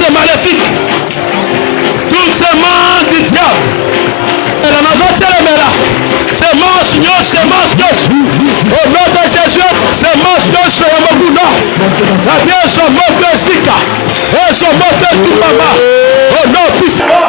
forces maléfiques, toutes ces manches du diable, et la maison est là. Ces manches, ces manches, au nom de Jésus, ces manches sur le Moguna, la bien son mot de Zika, et son mot de Toumama, au nom puissant. La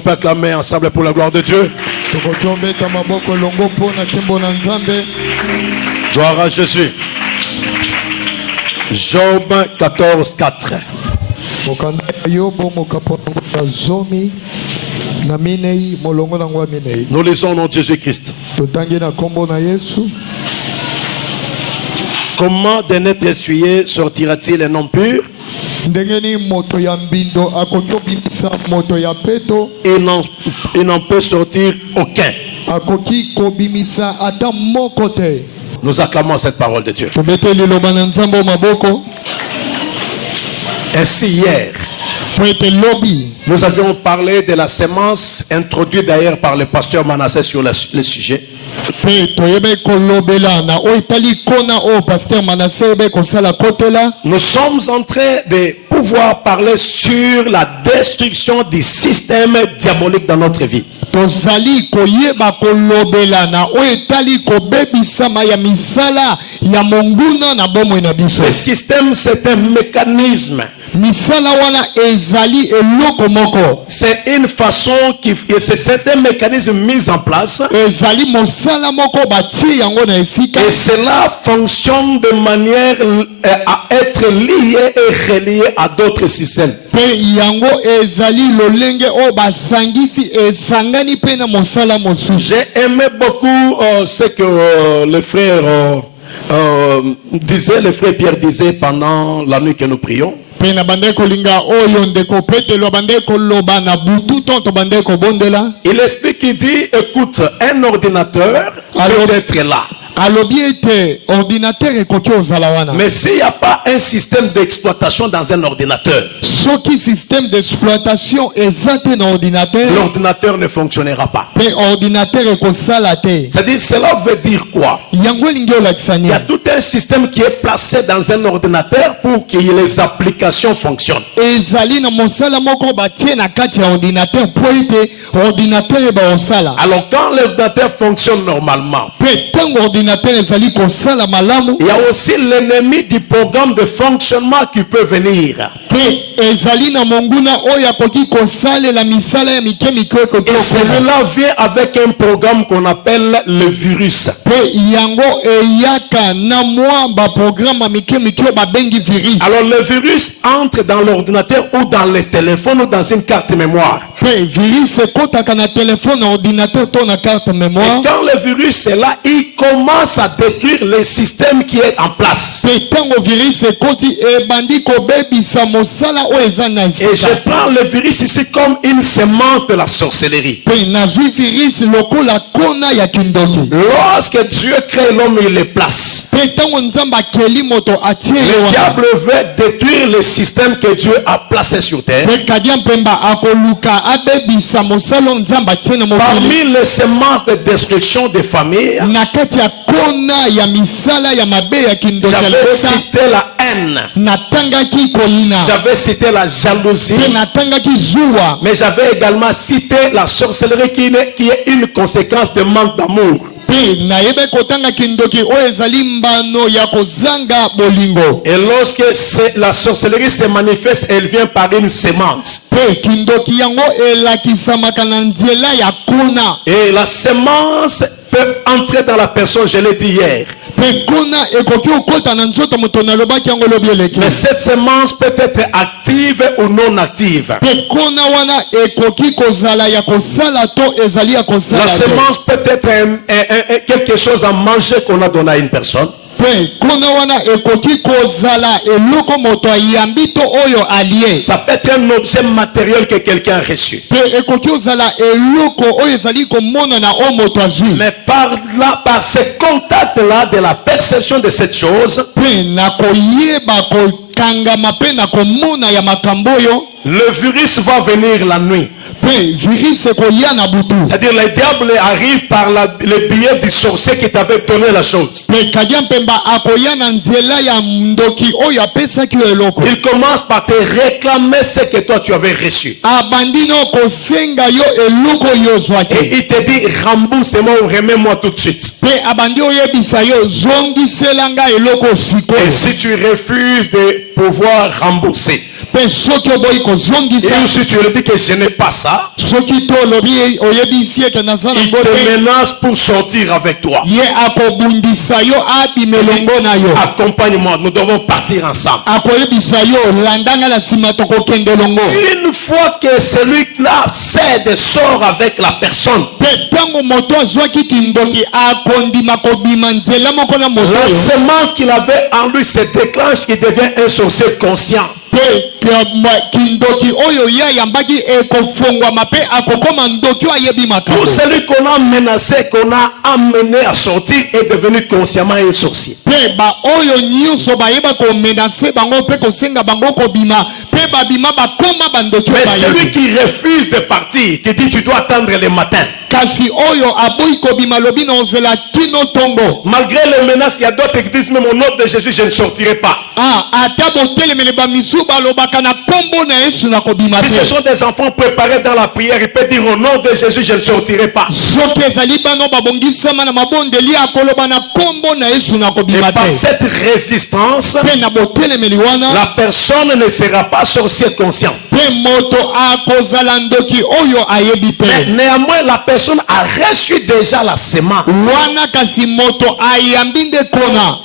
peut acclamer ensemble pour la gloire de Dieu. Gloire à Jésus. Job 14, 4. Nous lisons au nom de Jésus-Christ. Comment d'un être essuyé sortira-t-il un homme pur? Il n'en peut sortir aucun. Nous acclamons cette parole de Dieu. Ainsi hier, nous avions parlé de la sémence introduite d'ailleurs par le pasteur Manasseh sur le sujet. Nous sommes en train de pouvoir parler sur la destruction du système diabolique dans notre vie. Le système, c'est un mécanisme. C'est une façon c'est un mécanisme mis en place. Et cela fonctionne de manière à être lié et relié à d'autres systèmes. J'ai aimé beaucoup ce que le frère disait, le frère Pierre disait pendant la nuit que nous prions. Il explique, il dit, écoute, un ordinateur peut être là. Mais s'il n'y a pas un système d'exploitation dans un ordinateur, l'ordinateur ne fonctionnera pas. C'est-à-dire, cela veut dire quoi? Il y a tout un système qui est placé dans un ordinateur pour que les applications fonctionnent. Alors quand l'ordinateur fonctionne normalement, il y a aussi l'ennemi du programme de fonctionnement qui peut venir. Et celui-là vient avec un programme qu'on appelle le virus. Alors le virus entre dans l'ordinateur ou dans le téléphone ou dans une carte mémoire. Et quand le virus est là, il commence à détruire le système qui est en place. Et je prends le virus ici comme une semence de la sorcellerie. Lorsque Dieu crée l'homme, il le place. Le diable veut détruire le système que Dieu a placé sur terre. Parmi les semences de destruction des familles, j'avais cité la haine, j'avais cité la jalousie, mais j'avais également cité la sorcellerie qui est une conséquence de manque d'amour. Et lorsque la sorcellerie se manifeste, elle vient par une sémence. Et la sémence peut entrer dans la personne, je l'ai dit hier. Mais cette semence peut être active ou non active. La semence peut être quelque chose à manger qu'on a donné à une personne. Ça peut être un objet matériel que quelqu'un a reçu. Mais par ce contact-là de la perception de cette chose, le virus va venir la nuit. C'est-à-dire le diable arrive par le biais du sorcier qui t'avait donné la chose. Il commence par te réclamer ce que toi tu avais reçu. Et il te dit rembourse-moi ou remets-moi tout de suite. Et si tu refuses de pouvoir rembourser, Et si tu lui dis que je n'ai pas ça, il te menace pour sortir avec toi. Accompagne-moi, nous devons partir ensemble. Une fois que celui-là cède et sort avec la personne, la semence qu'il avait en lui se déclenche, il devient un sorcier conscient. Pour celui qu'on a menacé, qu'on a amené à sortir, est devenu consciemment un sorcier. Mais celui qui refuse de partir, qui dit tu dois attendre le matin, malgré les menaces, il y a d'autres qui disent même au nom de Jésus je ne sortirai pas. Si ce sont des enfants préparés dans la prière, ils peuvent dire au nom de Jésus je ne sortirai pas. Et par cette résistance, la personne ne sera pas sorcière consciente. Mais néanmoins, la personne a reçu déjà la semence.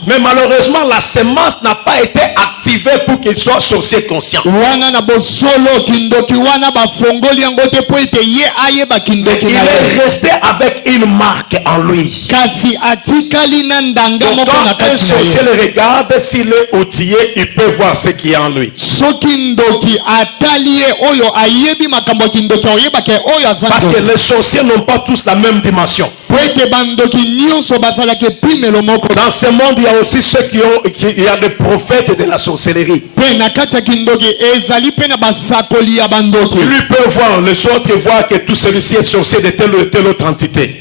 Mais malheureusement, la semence n'a pas été activée pour qu'il soit sorcier conscient. Mais il est resté avec une marque en lui. Donc, quand un sorcier le regarde, s'il est outillé, il peut voir ce qui est en lui. Parce que les sorciers n'ont pas tous la même dimension. Dans ce monde, il y a aussi ceux il y a des prophètes de la sorcellerie. Lui peut voir, le sorte voir que tout celui-ci est sorcier de telle ou telle autre entité.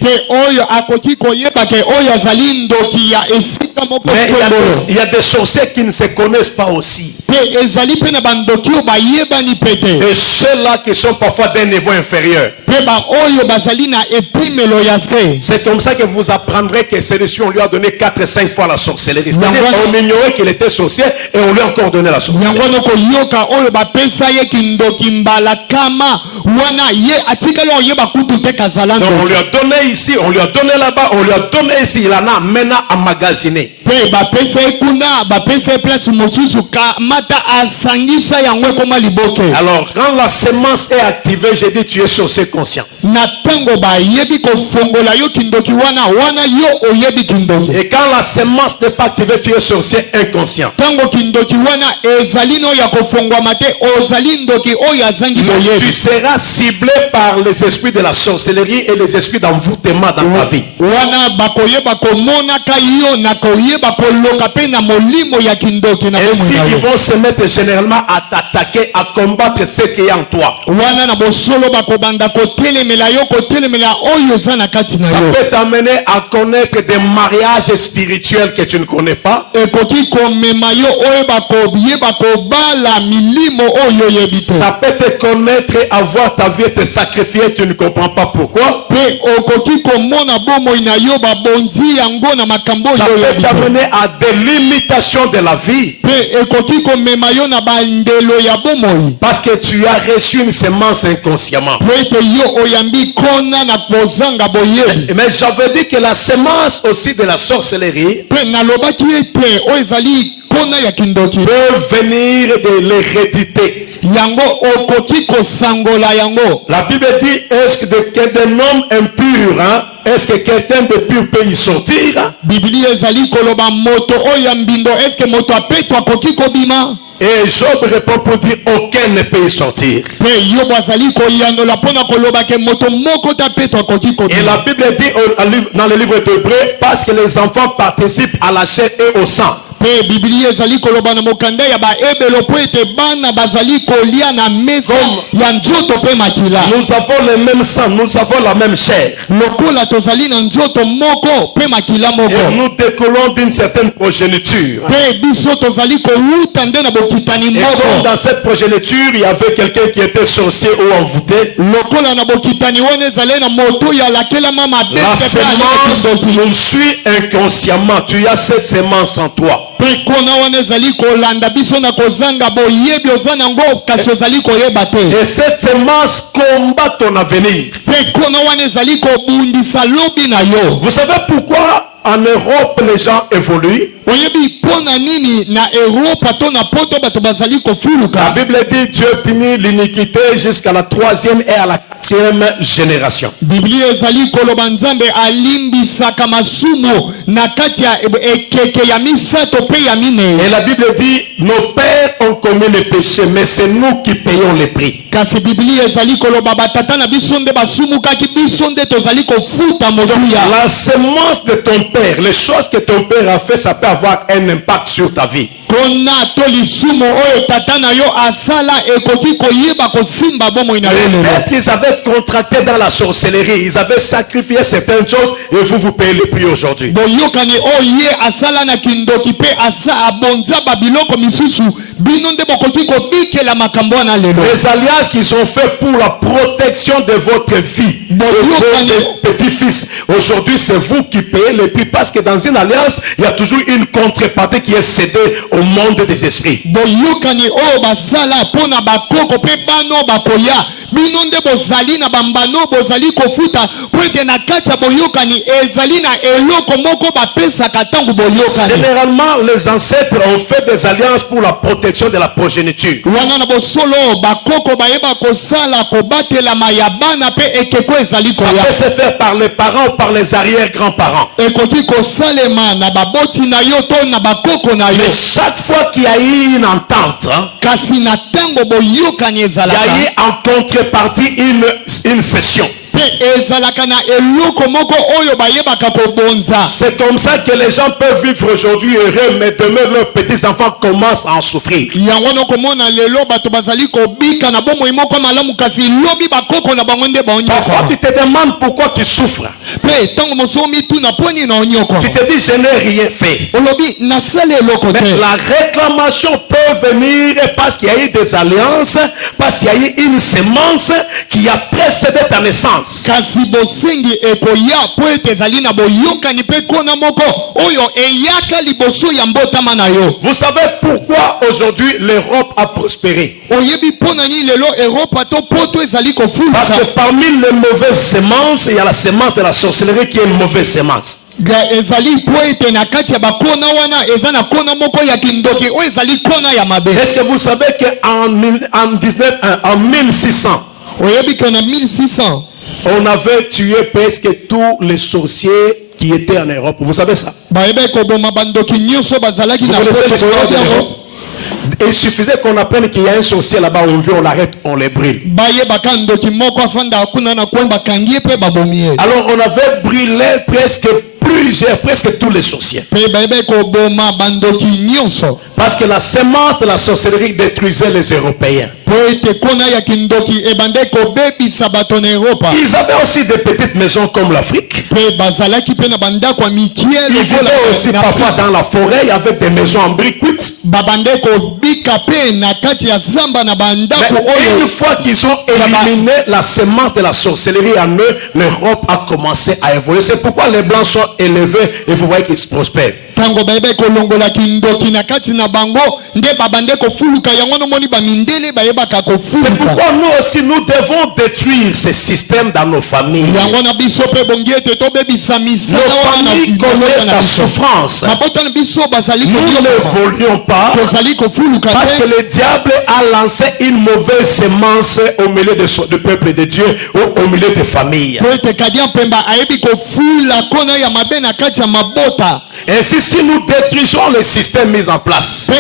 Mais il y a des sorciers qui ne se connaissent pas aussi. Et ceux-là qui sont parfois d'un niveau inférieur. C'est comme ça que vous apprendrez que celui-ci, on lui a donné 4 et 5 fois la sorcellerie. C'est-à-dire qu'on ignorait qu'il était sorcier et on lui a encore donné la sorcellerie. Donc on lui a donné ici, on lui a donné là-bas, on lui a donné ici. Il en a maintenant emmagasiné. Alors quand la semence est activée, j'ai dit tu es sorcier conscient. Et quand la semence n'est pas activée, tu es sorcier inconscient. Tu seras ciblé par les esprits de la sorcellerie et les esprits d'envoûtement dans ta vie. Ainsi, ils vont se mettre généralement à t'attaquer, à combattre ce qui est en toi. Ça peut t'amener à connaître des mariages spirituels que tu ne connais pas. Ça peut te connaître à voir ta vie te sacrifier, tu ne comprends pas pourquoi. Ça peut t'amener à des limitations de la vie. Parce que tu as reçu une semence inconsciemment. Mais j'avais dit que la semence aussi de la sorcellerie peut venir de l'hérédité. La Bible dit, est-ce que d'un homme impur, est-ce que quelqu'un de pur peut y sortir? Et Job répond pour dire aucun ne peut y sortir. Et la Bible dit dans le livre d'Hébreux, parce que les enfants participent à la chair et au sang. Nous avons le même sang, nous avons la même chair. Et nous découlons d'une certaine progéniture. Et comme dans cette progéniture, il y avait quelqu'un qui était sorcier ou envoûté, la semence nous suit inconsciemment. Tu as cette semence en toi. Et cette semence combat ton avenir. Vous savez pourquoi en Europe les gens évoluent? La Bible dit Dieu punit l'iniquité jusqu'à la 3e et à la 4e génération. Et la Bible dit nos pères ont commis les péchés, mais c'est nous qui payons les prix. La semence de ton père, les choses que ton père a fait, ça peut avoir un impact sur ta vie. Les pères qu'ils avaient contracté dans la sorcellerie, ils avaient sacrifié certaines choses et vous payez le prix aujourd'hui. Les alliances qu'ils ont fait pour la protection de votre vie, de vos petits-fils, aujourd'hui c'est vous qui payez le prix, parce que dans une alliance, il y a toujours une contrepartie qui est cédée au monde des esprits. Généralement, les ancêtres ont fait des alliances pour la protection de la progéniture. Ça peut se faire par les parents ou par les arrière-grands-parents. Mais chaque fois qu'il y a eu une entente, il y a eu en contrepartie une session. C'est comme ça que les gens peuvent vivre aujourd'hui heureux, mais demain leurs petits-enfants commencent à en souffrir. Parfois tu te demandes pourquoi tu souffres. Tu te dis je n'ai rien fait. Mais la réclamation peut venir parce qu'il y a eu des alliances, parce qu'il y a eu une semence qui a précédé ta naissance. Vous savez pourquoi aujourd'hui l'Europe a prospéré? Parce que parmi les mauvaises semences, il y a la semence de la sorcellerie qui est une mauvaise semence. Est-ce que vous savez qu'en 1600, on avait tué presque tous les sorciers qui étaient en Europe. Vous savez ça? Vous connaissez l'histoire de l'Europe? Il suffisait qu'on apprenne qu'il y a un sorcier là-bas, on vient, on l'arrête, on les brûle. Alors on avait brûlé presque tous les sorciers. Parce que la semence de la sorcellerie détruisait les Européens. Ils avaient aussi des petites maisons comme l'Afrique. Ils vivaient aussi parfois dans la forêt avec des maisons en briques. Mais une fois qu'ils ont éliminé la semence de la sorcellerie en eux, l'Europe a commencé à évoluer. C'est pourquoi les Blancs sont élevés et vous voyez qu'ils se prospèrent. C'est pourquoi nous aussi nous devons détruire ces systèmes dans nos familles. Nos familles connaissent la souffrance. Nous n'évoluons pas parce que le diable a lancé une mauvaise semence au milieu du peuple de Dieu ou au milieu des familles. Ainsi, si nous détruisons les systèmes mis en place, nous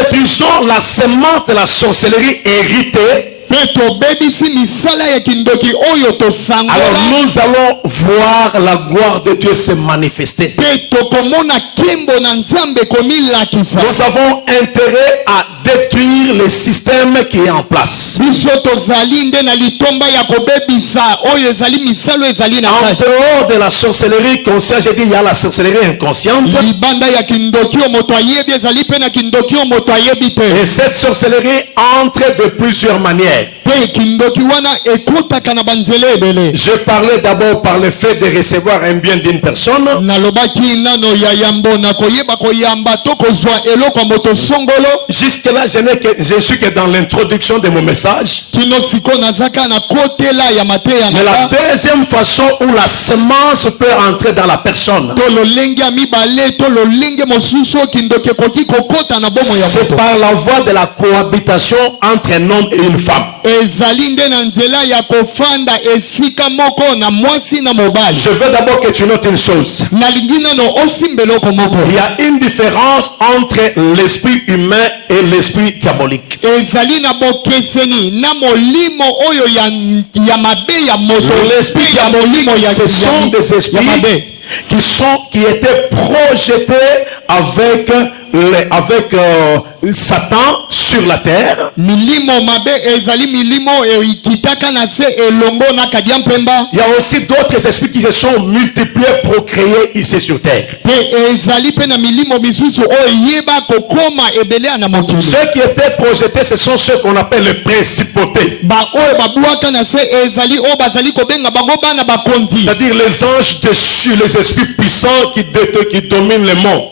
détruisons la semence de la sorcellerie héritée. Alors nous allons voir la gloire de Dieu se manifester. Nous avons intérêt à détruire le système qui est en place. En dehors de la sorcellerie consciente, j'ai dit il y a la sorcellerie inconsciente. Et cette sorcellerie entre de plusieurs manières. Je parlais d'abord par le fait de recevoir un bien d'une personne. Jusque-là, je suis que dans l'introduction de mon message. Mais la deuxième façon où la semence peut entrer dans la personne, c'est par la voie de la cohabitation entre un homme et une femme. Je veux d'abord que tu notes une chose. Il y a une différence entre l'esprit humain et l'esprit diabolique. L'esprit diabolique, ce sont des esprits qui étaient projetés avec Satan sur la terre. Il y a aussi d'autres esprits qui se sont multipliés, procréés ici sur terre. Ceux qui étaient projetés, ce sont ceux qu'on appelle les principautés. C'est-à-dire les anges dessus, les esprits puissants qui dominent le monde.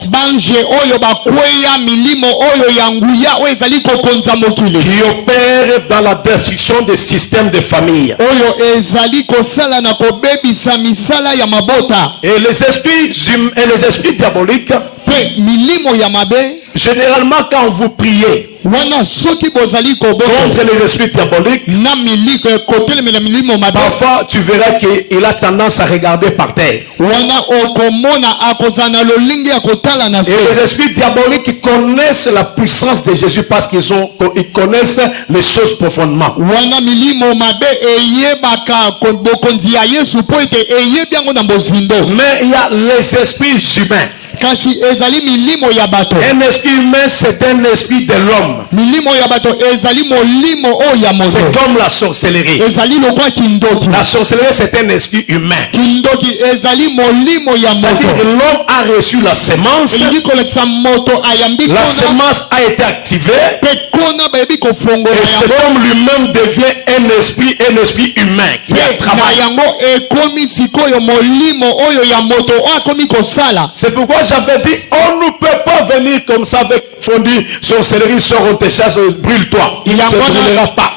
Qui opèrent dans la destruction des systèmes de famille. Et les esprits diaboliques, généralement quand vous priez contre les esprits diaboliques, parfois tu verras qu'il a tendance à regarder par terre. Et les esprits diaboliques connaissent la puissance de Jésus parce qu'ils connaissent les choses profondément. Mais il y a les esprits humains. Un esprit humain, c'est un esprit de l'homme. C'est comme la sorcellerie. La sorcellerie, c'est un esprit humain. C'est-à-dire que l'homme a reçu la semence. La semence a été activée. Et cet homme lui-même devient un esprit humain qui travaille. C'est pourquoi j'avais dit, on ne peut pas venir comme ça avec fondu, sorcellerie, sort, on te chasse, brûle-toi. Il ne se brûlera pas.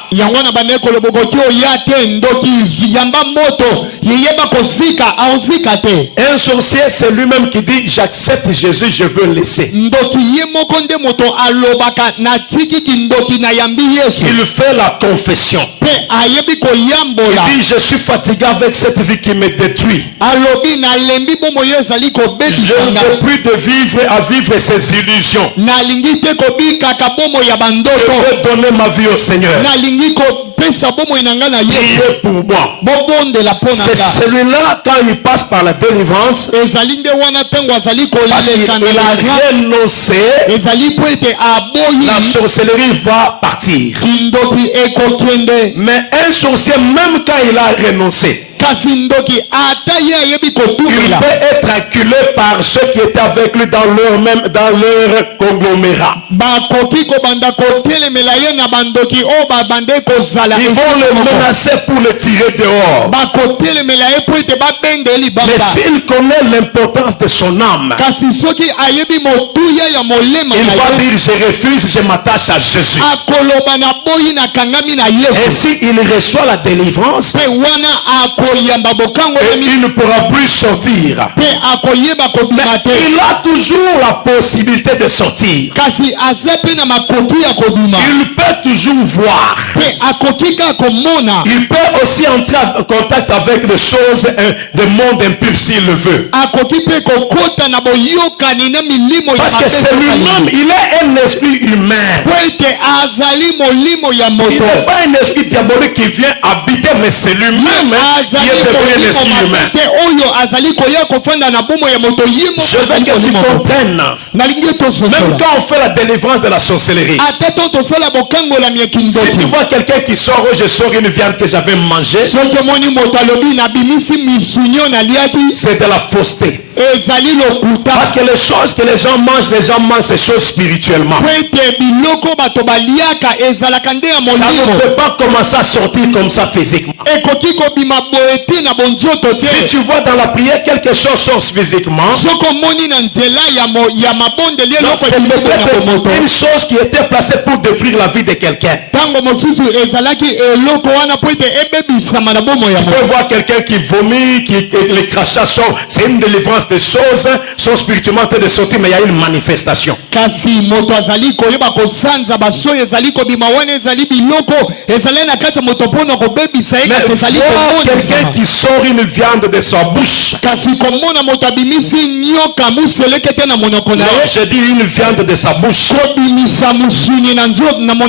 Un sorcier, c'est lui-même qui dit, j'accepte Jésus, je veux le laisser. Il fait la confession. Il dit, je suis fatigué avec cette vie qui me détruit. Je ne veux plus de vivre ces illusions. Je veux donner ma vie au Seigneur. Priez pour moi. C'est celui-là, quand il passe par la délivrance, parce qu'il a renoncé, la sorcellerie va partir. Mais un sorcier, même quand il a renoncé, il peut être acculé par ceux qui étaient avec lui dans leur conglomérat. Ils vont le menacer pour le tirer dehors. Mais s'il connaît l'importance de son âme, il va dire, je refuse, je m'attache à Jésus. Et s'il reçoit la délivrance, et il ne pourra plus sortir. Mais il a toujours la possibilité de sortir. Il peut toujours voir. Il peut aussi entrer en contact avec des choses, des mondes impurs s'il le veut. Parce que c'est lui-même, il est un esprit humain. Il n'est pas un esprit diabolique qui vient habiter, mais c'est lui-même qui est devenu un esprit humain. Je veux que tu comprennes. Même quand on fait la délivrance de la sorcellerie, si tu vois quelqu'un qui sort, je sors une viande que j'avais mangée, c'est de la fausseté. Parce que les choses que les gens mangent ces choses spirituellement. Ça ne peut pas commencer à sortir comme ça physiquement. Si tu vois dans la prière quelque chose sort physiquement, c'est peut-être une chose qui était placée pour détruire la vie de quelqu'un. Tu peux voir quelqu'un qui vomit, les crachats sortent. C'est une délivrance des choses sont spirituellement en train de sortir, mais il y a une manifestation. Mais quelqu'un qui sort une viande de sa bouche. Non, j'ai dit une viande de sa bouche.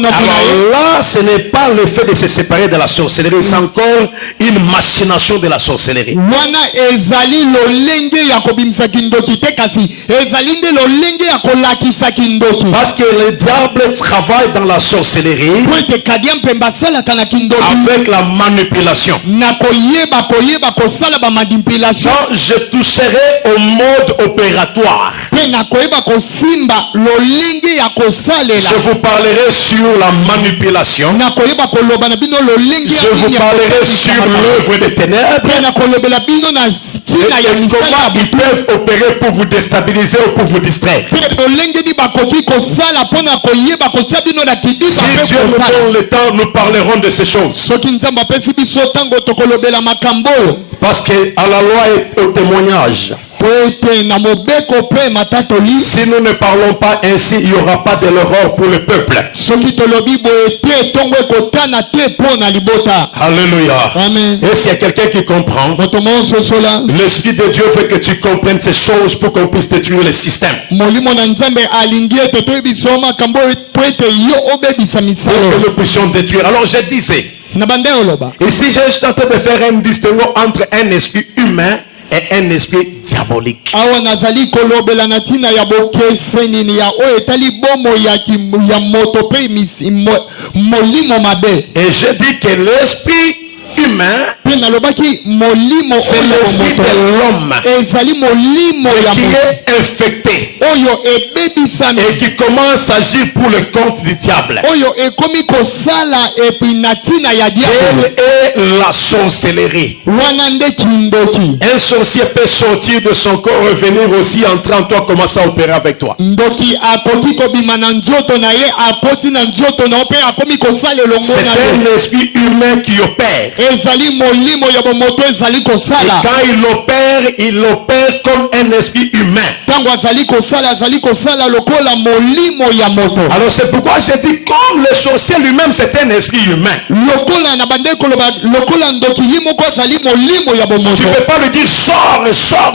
Alors là, ce n'est pas le fait de se séparer de la sorcellerie, c'est encore une machination de la sorcellerie. Parce que le diable travaille dans la sorcellerie avec la manipulation. Quand je toucherai au mode opératoire, je vous parlerai sur la manipulation. Je vous parlerai sur l'œuvre des ténèbres et comment ils peuvent opérer pour vous déstabiliser ou pour vous distraire. Si Dieu nous donne le temps, nous parlerons de ces choses. Parce que à la loi et au témoignage, si nous ne parlons pas ainsi, il n'y aura pas de l'erreur pour le peuple. Alléluia. Amen. Et s'il y a quelqu'un qui comprend, l'Esprit de Dieu veut que tu comprennes ces choses pour qu'on puisse détruire le système. Pour que nous puissions détruire. Alors je disais, ici je suis en train de faire un distinguo entre un esprit humain et un esprit diabolique. Et je dis que l'esprit humain, c'est l'esprit de l'homme qui est infecté et qui commence à agir pour le compte du diable. Quelle est la sorcellerie? Un sorcier peut sortir de son corps, revenir aussi, entrer en toi, commencer à opérer avec toi. C'est un esprit humain qui opère. Et quand il opère comme un esprit humain. Alors c'est pourquoi j'ai dit comme le sorcier lui-même c'est un esprit humain. Tu ne peux pas lui dire sors, il sort.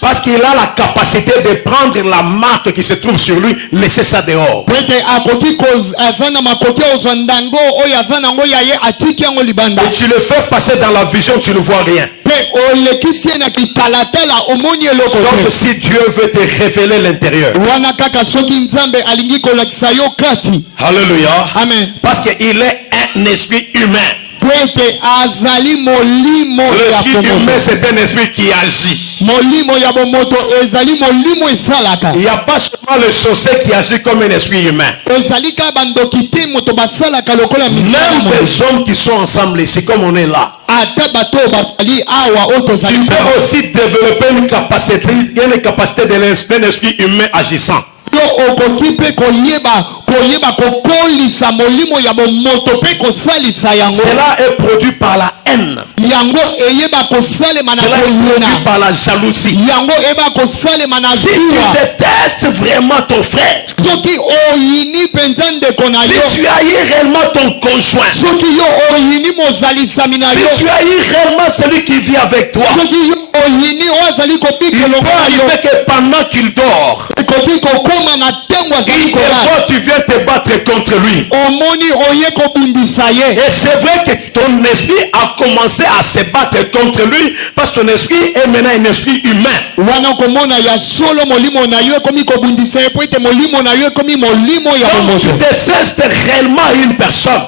Parce qu'il a la capacité de prendre la marque qui se trouve sur lui, laisser ça dehors. Et tu le fais passer dans la vision, tu ne vois rien. Sauf si Dieu veut te révéler l'intérieur. Alléluia. Amen. Parce qu'il est un esprit humain. L'esprit humain c'est un esprit qui agit. Il n'y a pas seulement le sorcier qui agit comme un esprit humain. Même des hommes qui sont ensemble ici comme on est là. Tu peux aussi développer une capacité de l'esprit humain agissant. Cela est produit par la haine. Cela est produit par la jalousie. Si tu détestes vraiment ton frère, si tu haïs réellement ton conjoint, si tu haïs réellement celui qui vit avec toi, il peut arriver que pendant qu'il dort, et toi tu viens te battre contre lui. Et c'est vrai que ton esprit a commencé à se battre contre lui parce que ton esprit est maintenant un esprit humain. Donc tu détestes réellement une personne.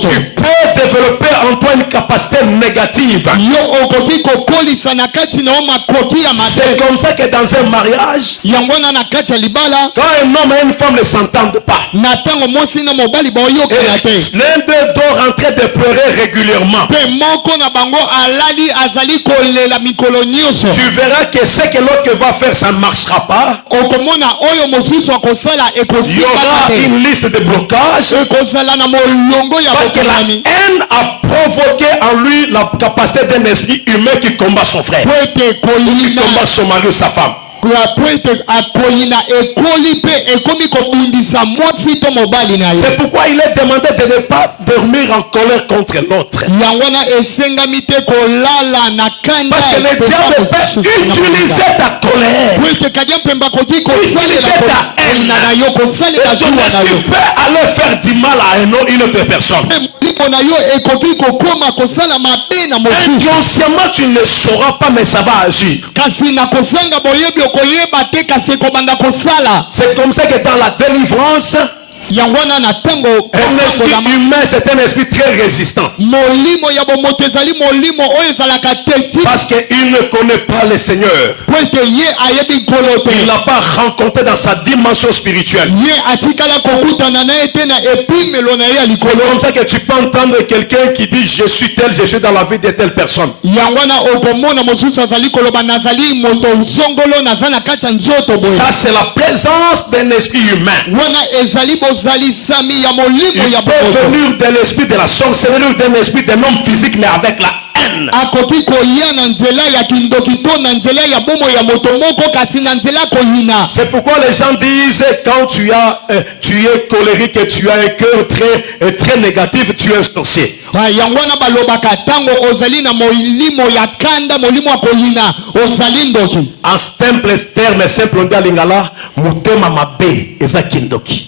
Tu peut développer en toi une capacité négative. C'est comme ça que dans un mariage, quand un homme et une femme ne s'entendent pas, l'un d'eux doit rentrer de pleurer régulièrement. Tu verras que ce que l'autre va faire, ça ne marchera pas. Il y aura une liste de blocages parce que la haine a provoqué en lui la capacité d'un esprit humain qui combat son frère, qui combat son mari ou sa femme. C'est pourquoi il est demandé de ne pas dormir en colère contre l'autre. Parce que le diable peut utiliser ta colère, utiliser ta haine, et ton esprit peut aller faire du mal à une autre personne. Inconsciemment tu ne le sauras pas, mais ça va agir. C'est comme ça que dans la délivrance, un esprit humain, c'est un esprit très résistant. Parce qu'il ne connaît pas le Seigneur. Il n'a pas rencontré dans sa dimension spirituelle. C'est comme ça que tu peux entendre quelqu'un qui dit je suis tel, je suis dans la vie de telle personne. Ça c'est la présence d'un esprit humain. Il peut venir de l'esprit de la sorcellerie, d'un esprit d'un homme physique, mais avec la haine. C'est pourquoi les gens disent quand tu es colérique et tu as un cœur très négatif, tu es un sorcier. En simple terme simple on dit à lingala mutema mabe eza kindoki.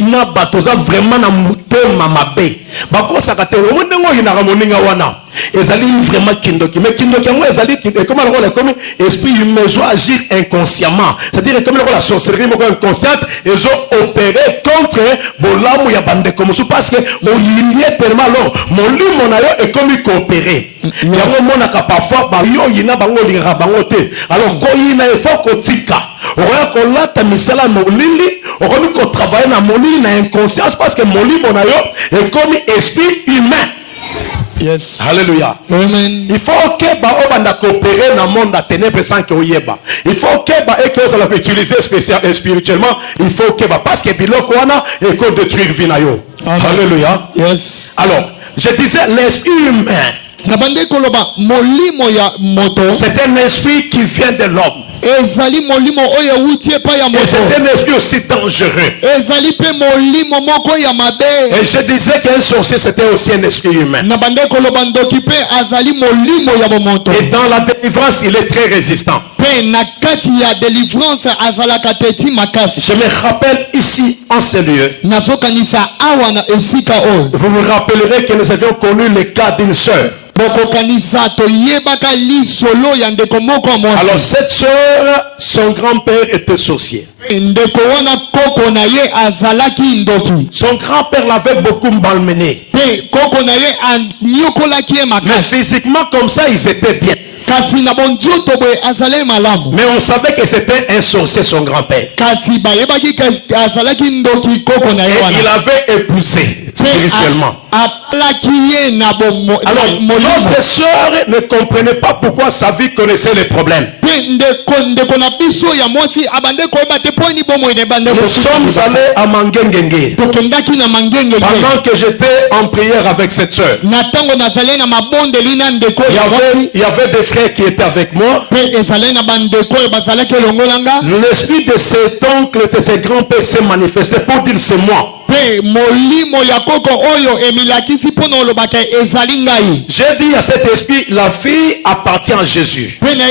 Yina batoza vraiment na mutema mabe. Bakosaka te omonde ngo yina ramoninga wana. Ezali vraiment kindoki. Mais kindoki ngo ezali comme le rôle comme esprit humain doit agir inconsciemment. C'est-à-dire comme la sorcellerie mo inconsciente et zo opérer contre bolamu ya bande comme ça parce que on y est tellement long. Mon lui mon ayo est comme coopérer. Yango monaka parfois ba yo yina bango linga bango te. Alors ko yina il faut ko tika. Oya ko lata misala molili, okomi ko travailler na molili na inconscience parce que molili mon ayo est comme esprit humain. Yes. Alléluia. Amen. Il faut que ba obanda coopérer dans le monde à ténèbres sans que oyeba. Il faut que ba et que ça l'a utiliser spirituellement, il faut que ba parce que biloko wana et ko détruire vinayo. Alléluia. Yes. Alors, je disais l'esprit humain. C'est un esprit qui vient de l'homme. Et c'est un esprit aussi dangereux. Et je disais qu'un sorcier c'était aussi un esprit humain. Et dans la délivrance il est très résistant. Je me rappelle ici en ce lieu. Vous vous rappellerez que nous avions connu le cas d'une sœur. Alors cette sœur, son grand-père était sorcier. Son grand-père l'avait beaucoup malmené. Mais physiquement comme ça, ils étaient bien. Mais on savait que c'était un sorcier, son grand-père. Et il avait épousé spirituellement. Alors, notre sœur ne comprenait pas pourquoi sa vie connaissait les problèmes. Nous sommes allés à Mangengenge. Pendant que j'étais en prière avec cette sœur, il y avait des frères qui étaient avec moi. L'esprit de cet oncle, de ce grand-père s'est manifesté pour dire c'est moi. J'ai dit à cet esprit, la fille appartient à Jésus. Lui les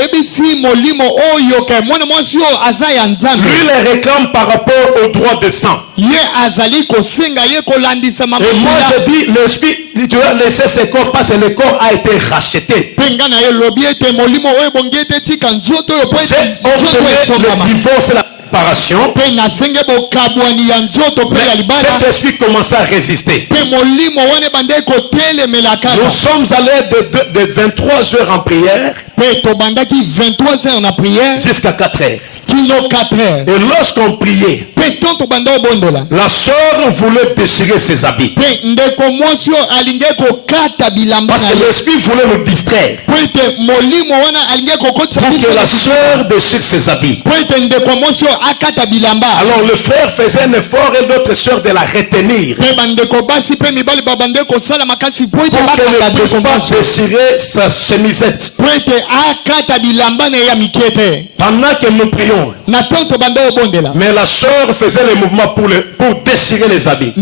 réclame par rapport au droit de sang. Et moi je dis, l'esprit, tu dois laisser ce corps parce que le corps a été racheté. J'ai obtenu le divorce séparation, cet esprit commençait à résister. Nous sommes allés de 23 heures en prière jusqu'à 4 heures. Et lorsqu'on priait, la sœur voulait déchirer ses habits. Parce que l'esprit voulait le distraire. Pour que la sœur déchire ses habits. Alors le frère faisait un effort et l'autre sœur de la retenir. Pour qu'elle ne puisse pas déchirer sa chemisette. Pendant que nous prions, mais la sœur faisait le mouvement pour déchirer les habits.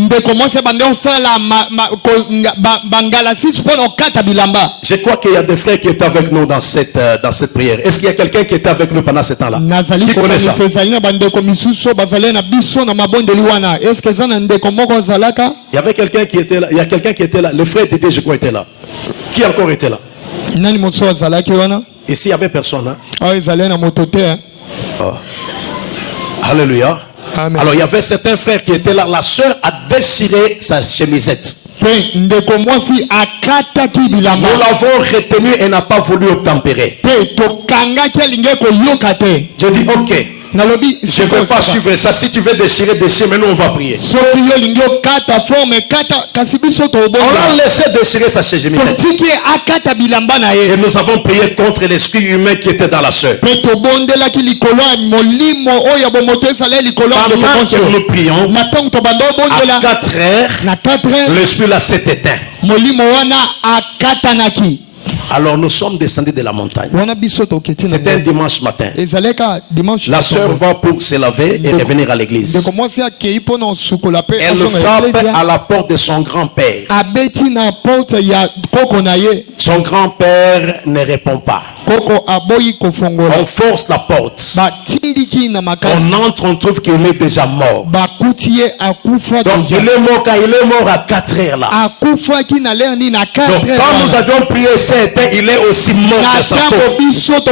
Je crois qu'il y a des frères qui étaient avec nous dans cette prière. Est-ce qu'il y a quelqu'un qui était avec nous pendant ce temps-là? Qui connaît ça? Il y avait quelqu'un qui était là. Il y a quelqu'un qui était là. Le frère Dédé, je crois, était là. Qui encore était là? Ici, il n'y avait personne. Hein? Oh. Alléluia. Amen. Alors il y avait certains frères qui étaient là. La sœur a déchiré sa chemisette. Nous l'avons retenu et n'a pas voulu obtempérer. Je dis ok. Je ne veux pas suivre ça. Si tu veux déchirer, déchire, mais nous on va prier. On l'a laissé déchirer sa chemisette. Et nous avons prié contre l'esprit humain qui était dans la sœur. Pendant que nous prions, à 4 heures, l'esprit là s'est éteint. Alors nous sommes descendus de la montagne. C'était un dimanche matin. La sœur va pour se laver et revenir à l'église. Elle frappe à la porte de son grand-père. Son grand-père ne répond pas. On force la porte. On entre, on trouve qu'il est déjà mort. Donc il est mort quand il est mort à 4 heures là. Donc quand nous avions prié il est aussi mort de sa peau. Celui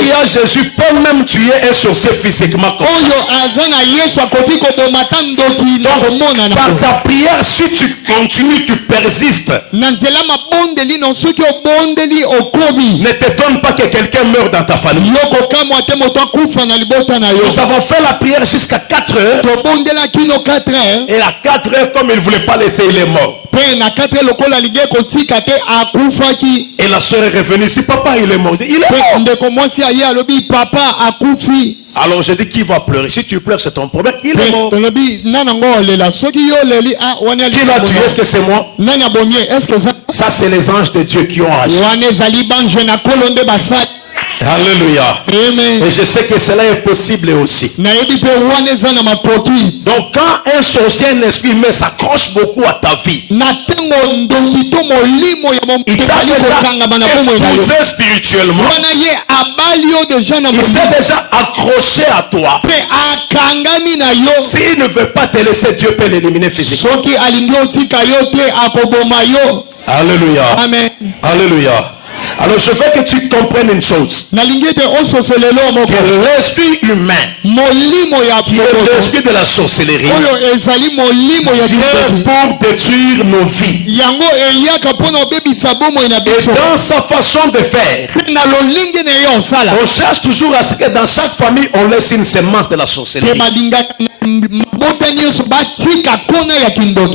qui a Jésus peut même tuer un sorcier physiquement comme ça. Donc, par ta prière, si tu continues, tu persistes. Ne te donne pas que quelqu'un meure dans ta famille. Nous avons fait la prière jusqu'à 4 heures. Et à 4 heures, comme il ne voulait pas laisser, il est mort. Et la soeur est revenue ici. Papa, il est mort. Il est mort. Alors je dis, qui va pleurer? Si tu pleures, c'est ton problème. Il est mort. Qui l'a tué? Est-ce que c'est moi? Ça, c'est les anges de Dieu qui ont agi. Alléluia. Amen. Et je sais que cela est possible aussi. Donc quand un sorcier, un esprit humain s'accroche beaucoup à ta vie, il t'a épousé spirituellement, il s'est déjà accroché à toi. S'il ne veut pas te laisser, Dieu peut l'éliminer physiquement. Alléluia. Amen. Alléluia. Alors je veux que tu comprennes une chose. Que l'esprit humain, qui est l'esprit de la sorcellerie, vient pour détruire nos vies. Et dans sa façon de faire, on cherche toujours à ce que dans chaque famille on laisse une semence de la sorcellerie.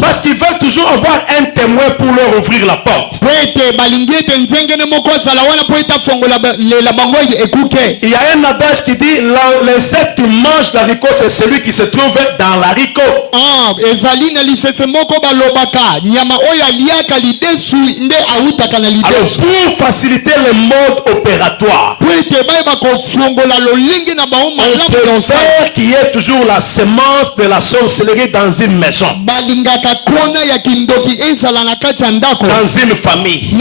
Parce qu'ils veulent toujours avoir un témoin pour leur ouvrir la porte. Il y a un adage qui dit l'insecte qui mange l'haricot, c'est celui qui se trouve dans l'haricot. Alors pour faciliter le mode opératoire, on peut faire qu'il y ait toujours la semence de la sorcellerie dans une maison, dans une famille.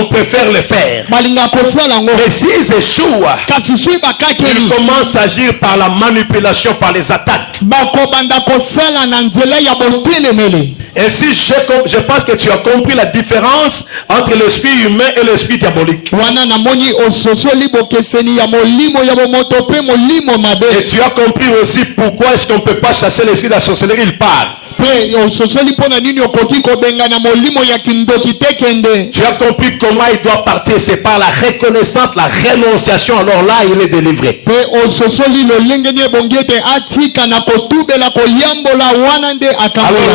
on préfère le faire. Mais s'ils échouent, ils commencent à agir par la manipulation, par les attaques. Et si je pense que tu as compris la différence entre l'esprit humain et l'esprit diabolique. Et tu as compris aussi pourquoi est-ce qu'on ne peut pas chasser l'esprit de la sorcellerie. Il parle. Tu as compris comment il doit partir. C'est par la reconnaissance, la rénonciation. Alors là, il est délivré. Alors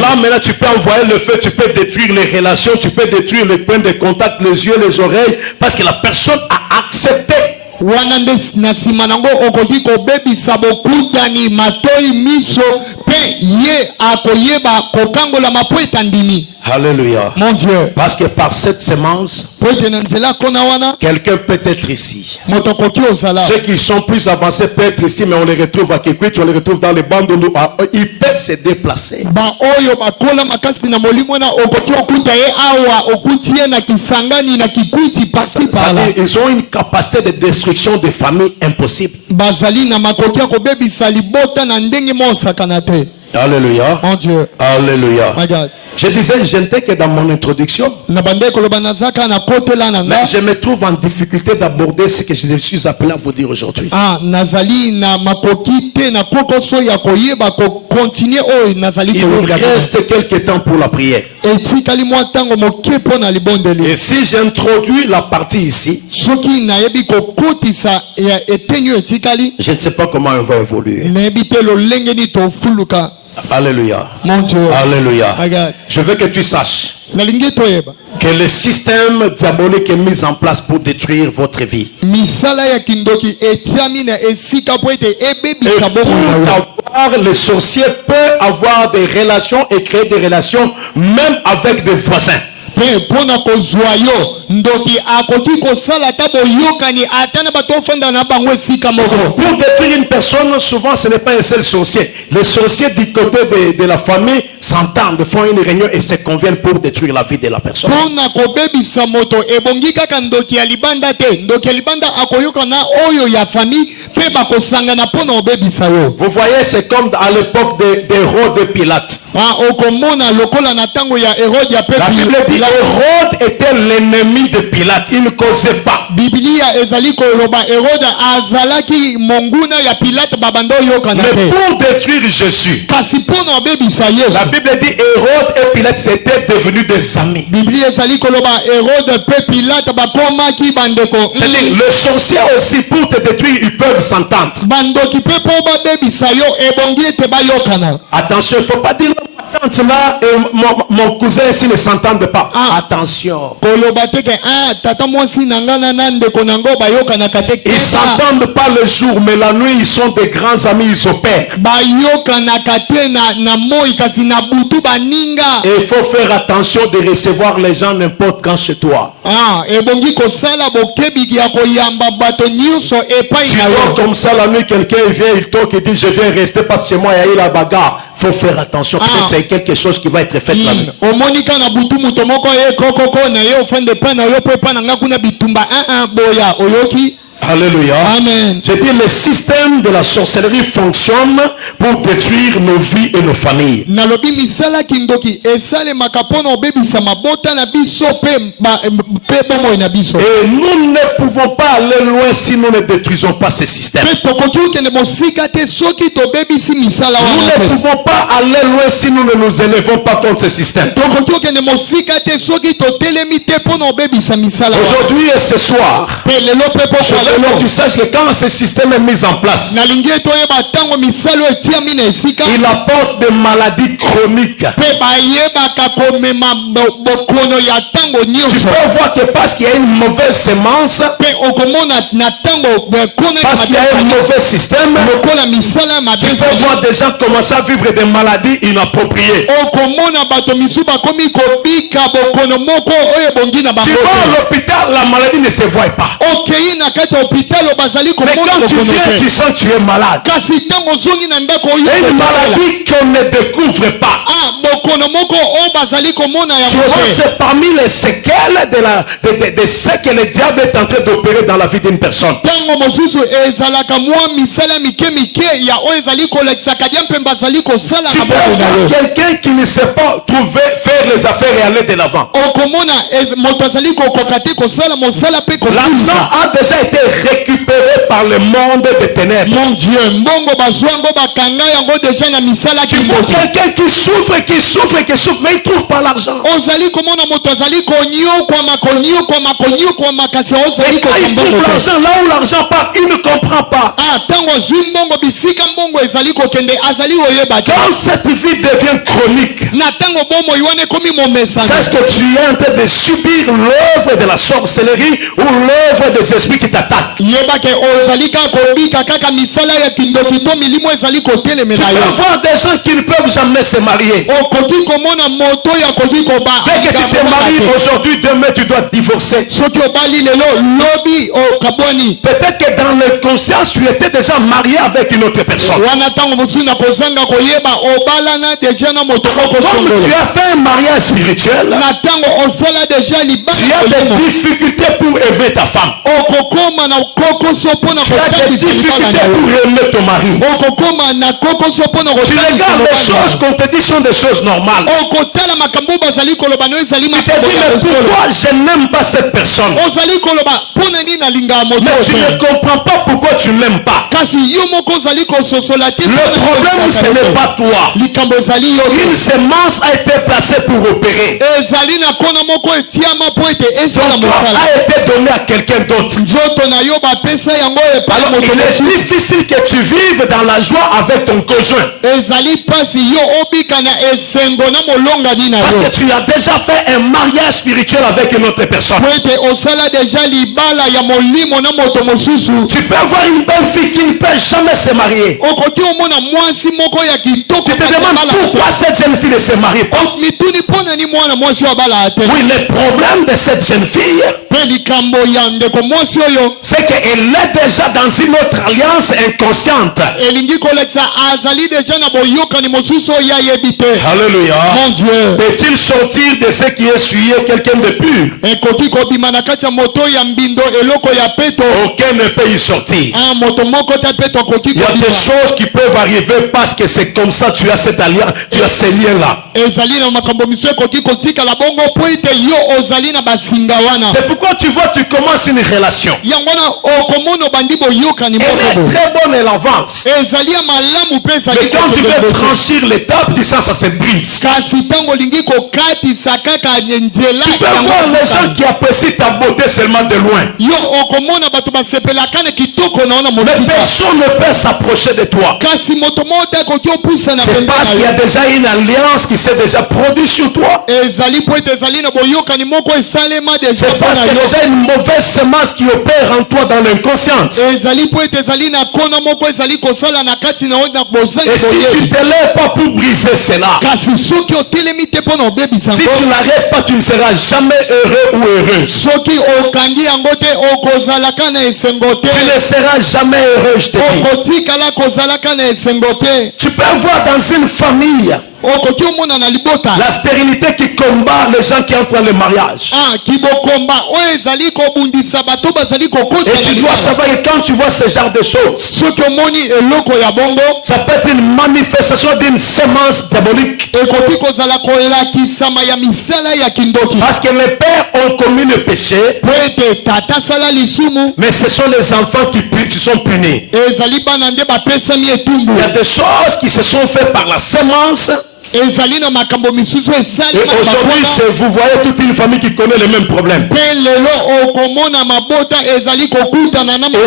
là, maintenant, tu peux envoyer le feu. Tu peux détruire les relations. Tu peux détruire les points de contact, les yeux, les oreilles. Parce que la personne a accepté. Alléluia. Mon Dieu. Parce que par cette semence, quelqu'un peut être ici. Ceux qui sont plus avancés peuvent être ici, mais on les retrouve à Kikwit, on les retrouve dans les bandes. Ils peuvent se déplacer. Ils ont une capacité de destruction des familles impossible. Alléluia. Mon Dieu. Alléluia. My God. Je disais, je n'étais que dans mon introduction. Mais je me trouve en difficulté d'aborder ce que je suis appelé à vous dire aujourd'hui. Il reste quelques temps pour la prière. Et si j'introduis la partie ici, je ne sais pas comment on va évoluer. Alléluia. Mon Dieu. Alléluia. Je veux que tu saches que le système diabolique est mis en place pour détruire votre vie. Et pour avoir, les sorciers peuvent avoir des relations et créer des relations même avec des voisins. Pour détruire une personne, souvent ce n'est pas un seul sorcier. Les sorciers du côté de la famille s'entendent, font une réunion et se conviennent pour détruire la vie de la personne. Vous voyez, c'est comme à l'époque d'Hérode et Pilate. La Bible dit Hérode était l'ennemi de Pilate. Il ne causait pas. Mais pour détruire Jésus, la Bible dit Hérode et Pilate étaient devenus des amis. C'est-à-dire le sorcier aussi, pour te détruire, ils peuvent s'entendre. Attention, il ne faut pas dire là, mon cousin ici ne s'entendent pas. Attention. Ils s'entendent pas le jour, mais la nuit ils sont des grands amis, ils opèrent. Et il faut faire attention de recevoir les gens n'importe quand chez toi. Tu dors comme ça la nuit, quelqu'un vient, il toque et dit je viens rester parce que chez moi il y a eu la bagarre. Il faut faire attention, peut-être c'est quelque chose qui va être fait la nuit. Alléluia. Amen. Je dis le système de la sorcellerie fonctionne pour détruire nos vies et nos familles. Et nous ne pouvons pas aller loin si nous ne détruisons pas ce système. Nous ne pouvons pas aller loin si nous ne nous élevons pas contre ce système. Aujourd'hui et ce soir, tu saches que quand ce système est mis en place, il apporte des maladies chroniques. Tu peux voir que parce qu'il y a une mauvaise semence, parce qu'il y a un mauvais système, tu peux voir des gens commencer à vivre des maladies inappropriées. Tu vas à l'hôpital, la maladie ne se voit pas. Mais quand tu viens, tu sens que tu es malade. Et une maladie qu'on ne découvre pas. c'est parmi les séquelles de ce que le diable est en train d'opérer dans la vie d'une personne. Tu peux voir quelqu'un qui ne sait pas trouver, faire les affaires et aller de l'avant. L'argent a déjà été récupéré par le monde des ténèbres. Mon Dieu, tu vois quelqu'un qui souffre, mais il ne trouve pas l'argent. Et quand il trouve l'argent, là où l'argent part, il ne comprend pas. Quand cette vie devient chronique, sache que tu es en train de subir l'œuvre de la sorcellerie ou l'œuvre des esprits qui t'attaquent. Tu peux voir des gens qui ne peuvent jamais se marier. Dès que tu te maries aujourd'hui, demain tu dois divorcer. Peut-être que dans le conscience tu étais déjà marié avec une autre personne. Comme tu as fait un mariage spirituel, tu as des difficultés pour aimer ta femme. Tu as des difficultés pour aimer ton mari. Tu regardes les choses qu'on te dit sont des choses normales. Tu te dis, mais pourquoi je n'aime pas cette personne? Mais tu ne comprends pas pourquoi tu ne l'aimes pas. Le problème, ce n'est pas toi. Une semence a été placée pour opérer. Ton corps a été donné à quelqu'un d'autre. Alors, il est difficile que tu vives dans la joie avec ton conjoint. Parce que tu as déjà fait un mariage spirituel avec une autre personne. Tu peux avoir une belle fille qui ne peut jamais se marier. Tu te demandes pourquoi cette jeune fille ne se marie pas. Oui, le problème de cette jeune fille, c'est qu'elle est déjà dans une autre alliance inconsciente. Alléluia. Mon Dieu. Peut-il sortir de ce qui est souillé quelqu'un de pur? Aucun ne peut y sortir. Il y a des choses qui peuvent arriver parce que c'est comme ça, tu as cette alliance, tu as ces liens-là. C'est pourquoi tu vois, tu commences une relation. Elle est très bonne, elle avance. Mais quand tu veux franchir l'étape, tu sens ça se brise. Tu peux voir les gens qui apprécient ta beauté seulement de loin. Mais personne ne peut s'approcher de toi. C'est parce qu'il y a déjà une alliance qui s'est déjà produite sur toi. C'est parce qu'il y a déjà une mauvaise semence qui opère en toi dans l'inconscience. Et si tu ne te lèves pas pour briser cela, si tu n'arrêtes pas, tu ne seras jamais heureux ou heureuse. Tu ne seras jamais heureux, je te dis. Tu peux voir dans une famille la stérilité qui combat les gens qui entrent dans le mariage. Et tu dois savoir que quand tu vois ce genre de choses, ça peut être une manifestation d'une sémence diabolique. Parce que les pères ont commis le péché, mais ce sont les enfants qui sont punis. Il y a des choses qui se sont faites par la sémence. Et aujourd'hui, vous voyez toute une famille qui connaît les mêmes problèmes. Et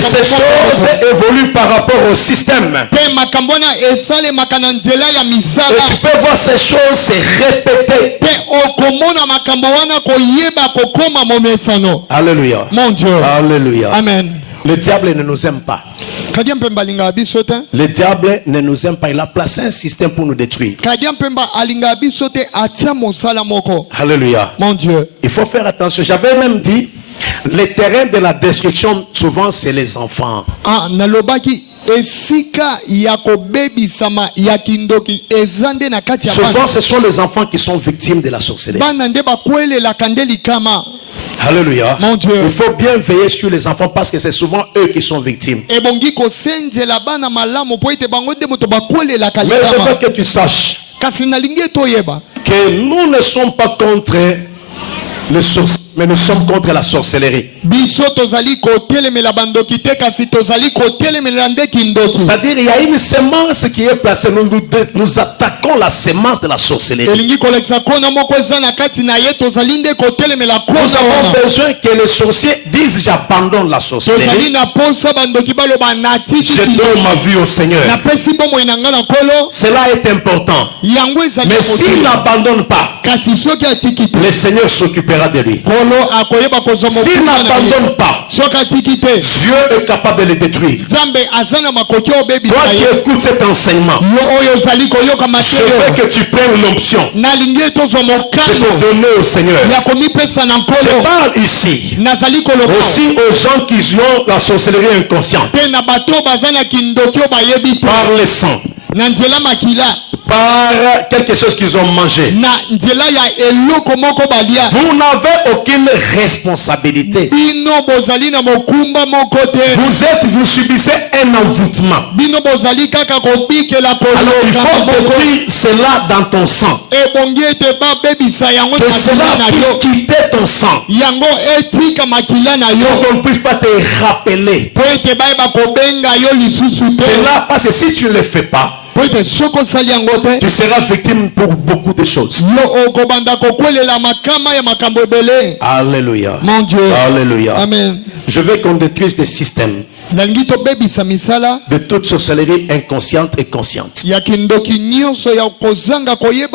ces choses évoluent par rapport au système. Et tu peux voir ces choses se répéter. Alléluia. Mon Dieu. Alléluia. Amen. Le diable ne nous aime pas. Le diable ne nous aime pas. Il a placé un système pour nous détruire. Alléluia. Mon Dieu. Il faut faire attention. J'avais même dit, le terrain de la destruction, souvent, c'est les enfants. Souvent, ce sont les enfants qui sont victimes de la sorcellerie. Alléluia. Mon Dieu. Il faut bien veiller sur les enfants parce que c'est souvent eux qui sont victimes. Mais je veux que tu saches que nous ne sommes pas contre le sorcier, mais nous sommes contre la sorcellerie. C'est-à-dire il y a une semence qui est placée. Nous attaquons la semence de la sorcellerie. Nous avons besoin que les sorciers disent j'abandonne la sorcellerie. Je donne ma vie au Seigneur. Cela est important. Mais s'il n'abandonne pas, le Seigneur s'occupera de lui. S'il n'abandonne pas, Dieu est capable de le détruire. Toi qui écoutes cet enseignement, je veux que tu prennes l'option de te donner au Seigneur. Je parle ici aussi aux gens qui ont la sorcellerie inconsciente par le sang, par quelque chose qu'ils ont mangé. Vous n'avez aucune responsabilité. Vous subissez un envoûtement. Alors il faut détruire cela dans ton sang. Que cela puisse quitter ton sang. Pour qu'on ne puisse pas te rappeler. Cela parce que si tu ne le fais pas, tu seras victime pour beaucoup de choses. Alléluia. Mon Dieu. Alléluia. Amen. Je veux qu'on détruise des systèmes de toute sorcellerie inconsciente et consciente.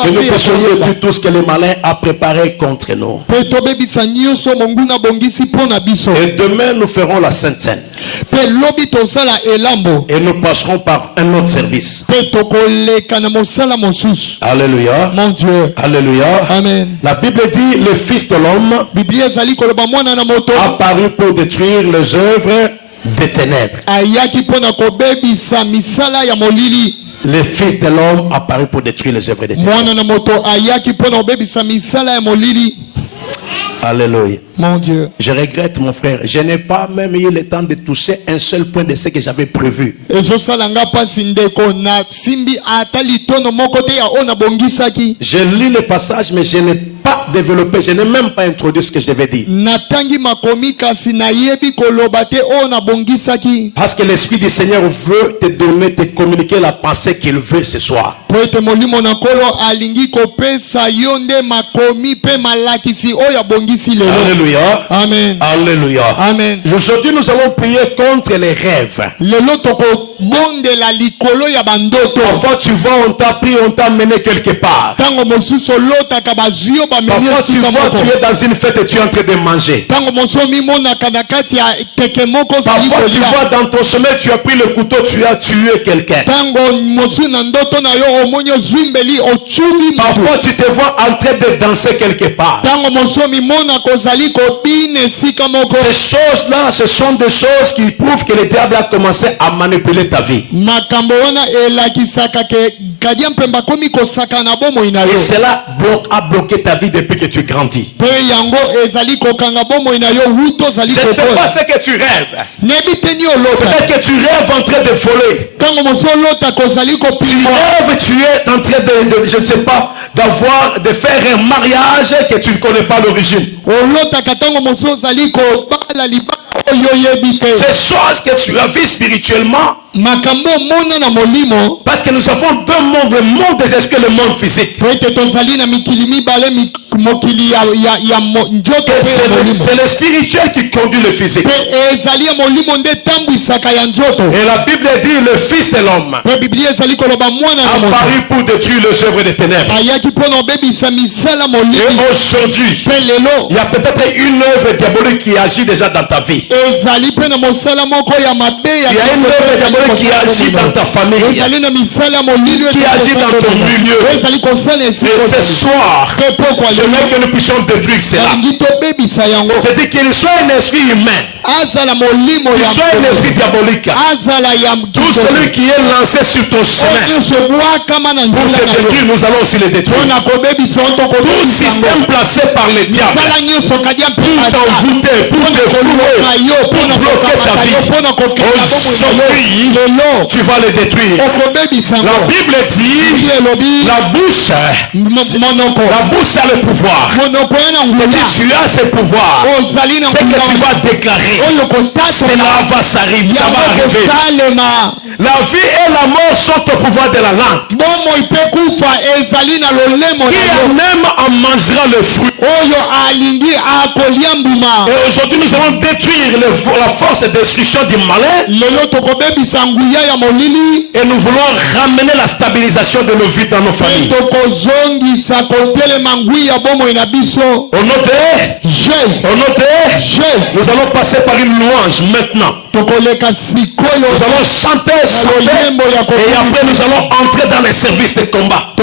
Que nous puissions détruire tout ce que le malin a préparé contre nous. Et demain nous ferons la Sainte Seine. Et nous passerons par un autre service. Alléluia. Mon Dieu. Alléluia. Amen. La Bible dit le Fils de l'homme a apparu pour détruire les œuvres des ténèbres. Le Fils de l'homme a apparu pour détruire les œuvres des ténèbres. Alléluia. Mon Dieu. Je regrette mon frère, je n'ai pas même eu le temps de toucher un seul point de ce que j'avais prévu. Je lis le passage mais je n'ai pas développé, je n'ai même pas introduit ce que je devais dire. Parce que l'Esprit du Seigneur veut te donner, te communiquer la pensée qu'il veut ce soir. Alléluia. Amen. Alléluia. Amen. Aujourd'hui, nous allons prier contre les rêves. Parfois, tu vois, on t'a pris, on t'a mené quelque part. Parfois, tu vois, tu es dans une fête et tu es en train de manger. Parfois, tu vois, dans ton sommeil, tu as pris le couteau, tu as tué quelqu'un. Parfois, tu te vois en train de danser quelque part. Ces choses-là, ce sont des choses qui prouvent que le diable a commencé à manipuler ta vie. Et cela a bloqué ta vie depuis que tu grandis. Je ne sais pas ce que tu rêves. Peut-être que tu rêves en train de voler. Tu rêves, tu es en train de je ne sais pas, de faire un mariage que tu ne connais pas l'origine. Ces choses que tu as vues spirituellement, parce que nous avons deux mondes, le monde des esprits et le monde physique. C'est le spirituel qui conduit le physique. Et la Bible dit le Fils de l'homme a apparu pour détruire les œuvres des ténèbres. Et aujourd'hui, il y a peut-être une œuvre diabolique qui agit déjà dans ta vie. Il y a une œuvre diabolique qui agit dans ta famille, qui agit dans ton milieu. Et ce soir, je aimerait que nous puissions détruire cela. C'est-à-dire qu'il soit un esprit humain, qu'il soit un esprit diabolique, tout celui qui est lancé sur ton chemin pour te détruire, nous allons aussi le détruire. Tout système placé par les diables pour t'envoûter, pour te flouer, pour bloquer ta vie, aujourd'hui tu vas le détruire. La Bible dit la bouche a le pouvoir. Tu as ce pouvoir. Ce que tu vas déclarer, cela va s'arriver, ça va arriver. La vie et la mort sont au pouvoir de la langue. Qui même en mangera le fruit. Et aujourd'hui nous allons détruire la force de destruction du malin. Et nous voulons ramener la stabilisation de nos vies dans nos familles. Au nom de nous allons passer par une louange maintenant. Nous allons chanter et après nous allons entrer dans les services de combat.